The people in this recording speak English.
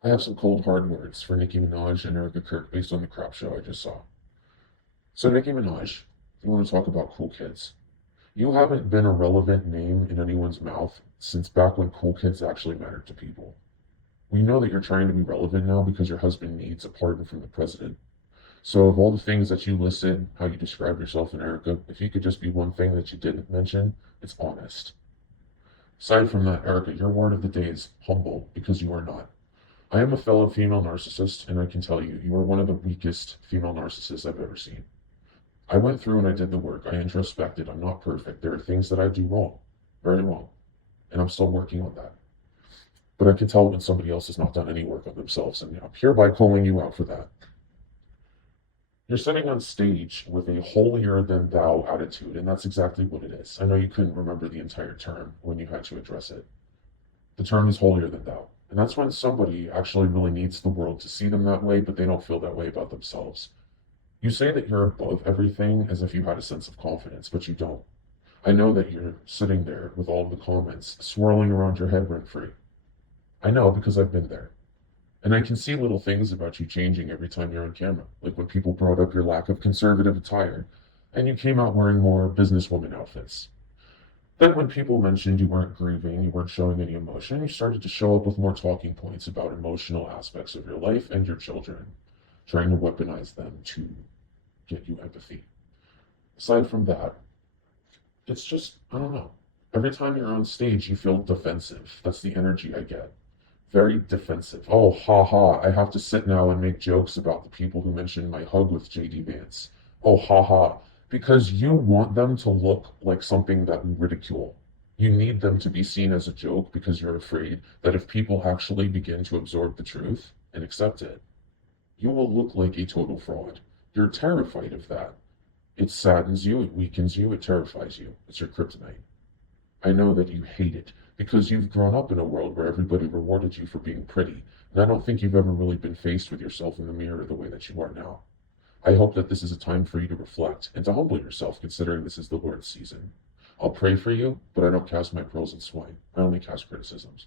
I have some cold hard words for Nicki Minaj and Erica Kirk based on the crap show I just saw. So Nicki Minaj, you want to talk about cool kids. You haven't been a relevant name in anyone's mouth since back when cool kids actually mattered to people. We know that you're trying to be relevant now because your husband needs a pardon from the president. So of all the things that you listed, how you describe yourself and Erica, if you could just be one thing that you didn't mention, it's honest. Aside from that, Erica, your word of the day is humble because you are not. I am a fellow female narcissist, and I can tell you, you are one of the weakest female narcissists I've ever seen. I went through and I did the work. I introspected. I'm not perfect. There are things that I do wrong, very wrong, and I'm still working on that. But I can tell when somebody else has not done any work on themselves, and I'm hereby calling you out for that. You're sitting on stage with a holier than thou attitude, and that's exactly what it is. I know you couldn't remember the entire term when you had to address it. The term is holier than thou. And that's when somebody actually really needs the world to see them that way, but they don't feel that way about themselves. You say that you're above everything as if you had a sense of confidence, but you don't. I know that you're sitting there with all of the comments swirling around your head rent free. I know because I've been there. And I can see little things about you changing every time you're on camera, like when people brought up your lack of conservative attire, and you came out wearing more businesswoman outfits. Then, when people mentioned you weren't grieving, you weren't showing any emotion, you started to show up with more talking points about emotional aspects of your life and your children, trying to weaponize them to get you empathy. Aside from that, it's just, I don't know. Every time you're on stage, you feel defensive. That's the energy I get. Very defensive. Oh, ha ha, I have to sit now and make jokes about the people who mentioned my hug with JD Vance. Oh, ha ha. Because you want them to look like something that we ridicule. You need them to be seen as a joke because you're afraid that if people actually begin to absorb the truth and accept it, you will look like a total fraud. You're terrified of that. It saddens you, it weakens you, it terrifies you. It's your kryptonite. I know that you hate it because you've grown up in a world where everybody rewarded you for being pretty, and I don't think you've ever really been faced with yourself in the mirror the way that you are now. I hope that this is a time for you to reflect and to humble yourself, considering this is the Lord's season. I'll pray for you, but I don't cast my pearls in swine. I only cast criticisms.